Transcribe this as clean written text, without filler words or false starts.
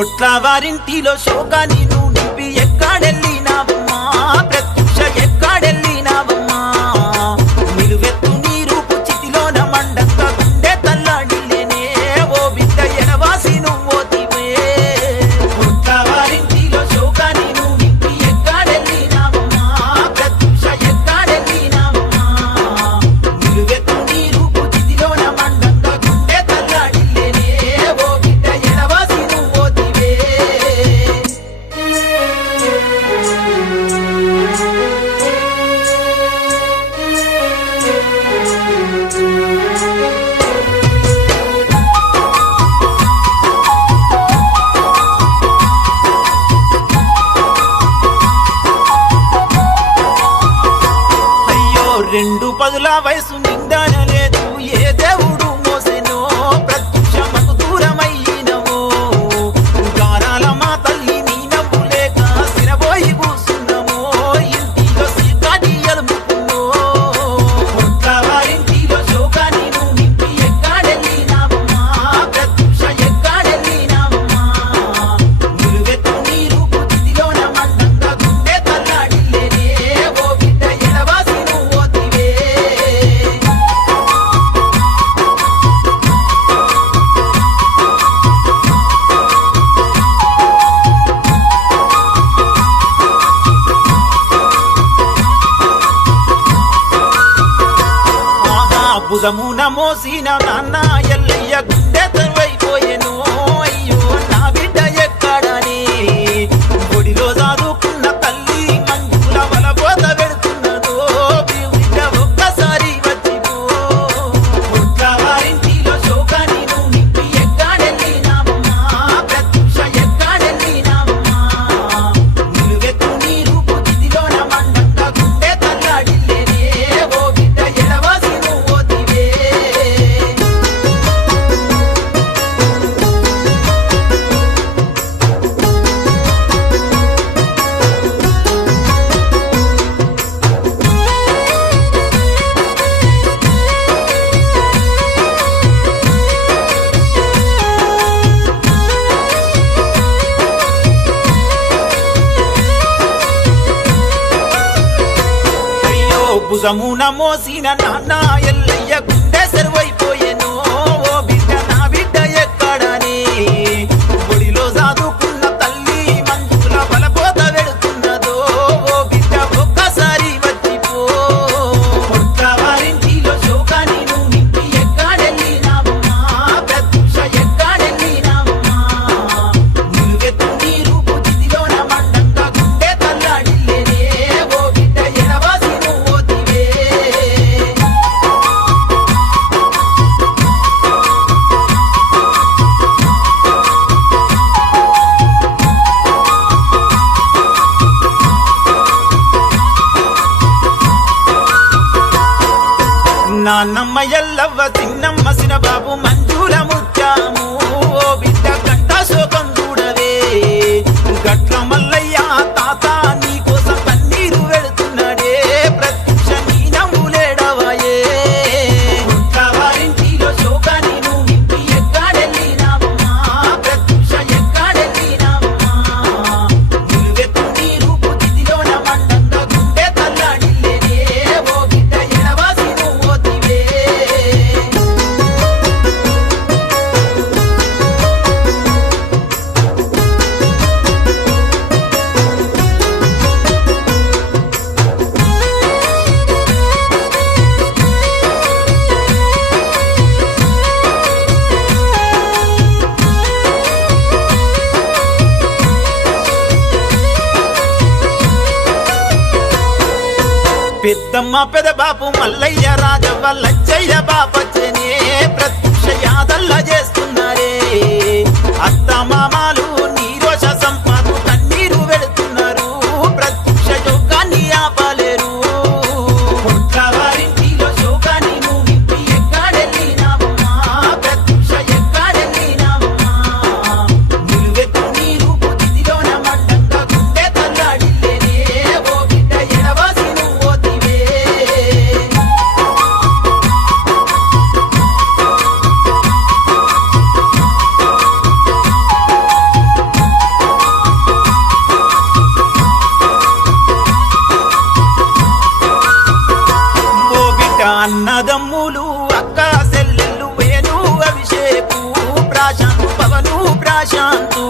పొట్ల వారింటిలో శోకాన్ని నువ్వు నింపి ఎక్కడెళ్ళినావమ్మా ప్రత్యక్ష ఎక్కడెళ్ళినావమ్మా నిలువెత్తు నీ రూపు చితిలోన మండంగా గుండె తల్లాడిలేనే ఓ బిడ్డ ఎడవాసి నువ్వోతివే పొట్ల వారింటిలో శోకాన్ని నువ్వు నింపి ఎక్కడెళ్ళినావమ్మా ప్రత్యక్ష ఎక్కడెళ్ళినావమ్మా నిలువెత్తు నీ రూపు చితిలోన మండంగా గుండె తల్లాడిలేనే ఓ బిడ్డ ఎడవాసి నువ్వోతివే అయ్యో రెండు పదుల వయసు నిండానలేదు ఏ దేవుడు మోసెనో ప్రత్యక్షమకు దూరమయ్యినవో గారాల మా తల్లి నీ నవ్వు లేక సిరబోయి కూసున్నమో ఇంటిలో సీకాటి ఎలుముకున్నో పొట్ల వారింటిలో శోకాన్ని నువ్వు నింపి ఎక్కడెళ్ళినావమ్మా ప్రత్యక్ష ఎక్కడెళ్ళినావమ్మా నిలువెత్తు నీ రూపు చితిలోన మండంగా గుండె తల్లాడిలేనే ఓ బిడ్డ ఎడవాసి నువ్వోతివే ఆహా భుజమున మోసిన నాన్న ఎల్లయ్య గుండె తరువైపోయెను అయ్యో నా బిడ్డ ఎక్కడని గుడిలో చదువుకున్న తల్లి మంజుల వలబోత పెడుతున్నదో బిడ్డ ఒక్కసారి వచ్చిపో పొట్ల వారింటిలో శోకాన్ని నువ్వు నింపి ఎక్కడెళ్ళినావమ్మా ప్రత్యక్ష ఎక్కడెళ్ళినావమ్మా నిలువెత్తు నీ రూపు చితిలోన మండంగా గుండె తల్లాడిలేనే ఓ బిడ్డ ఎడవాసి నువ్వోతివే అయ్యో భుజమున మోసిన నాన్న ఎల్లయ్య గుండె సెరువైపోయెను ఓ బిడ్డ నా బిడ్డ ఎక్కడని గుడిలో చదువుకున్న తల్లి మంజుల బలపోత పెడుతున్నదో ఓ బిడ్డ ఒక్కసారి వచ్చిపో పొట్ల వారింటిలో శోకాన్ని నువ్వు నింపి ఎక్కడెళ్ళినావమ్మా ప్రత్యక్ష ఎక్కడెళ్ళినావమ్మా నిలువెత్తు నీ రూపు చితిలోన మండంగా గుండె తల్లాడిలేనే ఓ బిడ్డ ఎడవాసి నువ్వోతివే నాన్నమ్మ ఎల్లవ్వ చిన్నమ్మ సిన బాబు మంజుల ముత్యాము ఓ బిడ్డ గంట శోకం చూడవే గట్ల మల్లయ్య తాత నీ కోసం కన్నీరు వెళుతున్నాడే ప్రత్యక్ష నీ నవ్వులేడవాయే పొట్ల వారింటిలో శోకాన్ని నువ్వు నింపి ఎక్కడెళ్ళినావమ్మా ప్రత్యక్ష ఎక్కడెళ్ళినావమ్మా నిలువెత్తు నీ రూపు చితిలోన మండంగా గుండె తల్లాడిలేనే ఓ బిడ్డ ఎడవాసి నువ్వోతివే పెద్దమ్మ పెదబాపు మల్లయ్య రాజవ్వ లచ్చయ్య బాపచ్చనే ప్రత్యక్ష యాదల్ల చేస్తున్నారే అత్త మామాలు నీరోష సంపాదు కన్నీరు వెళుతున్నారు ప్రత్యక్ష శోకాన్ని ఆపలేరు పొట్ల వారింటిలో శోకాన్ని నువ్వు నింపి ఎక్కడెళ్ళినావమ్మా ప్రత్యక్ష ఎక్కడెళ్ళినావమ్మా నిలువెత్తు నీ రూపు చితిలోన మండంగా గుండె తల్లాడిలేనే ఓ బిడ్డ ఎడవాసి నువ్వోతివే ప్రశాంతు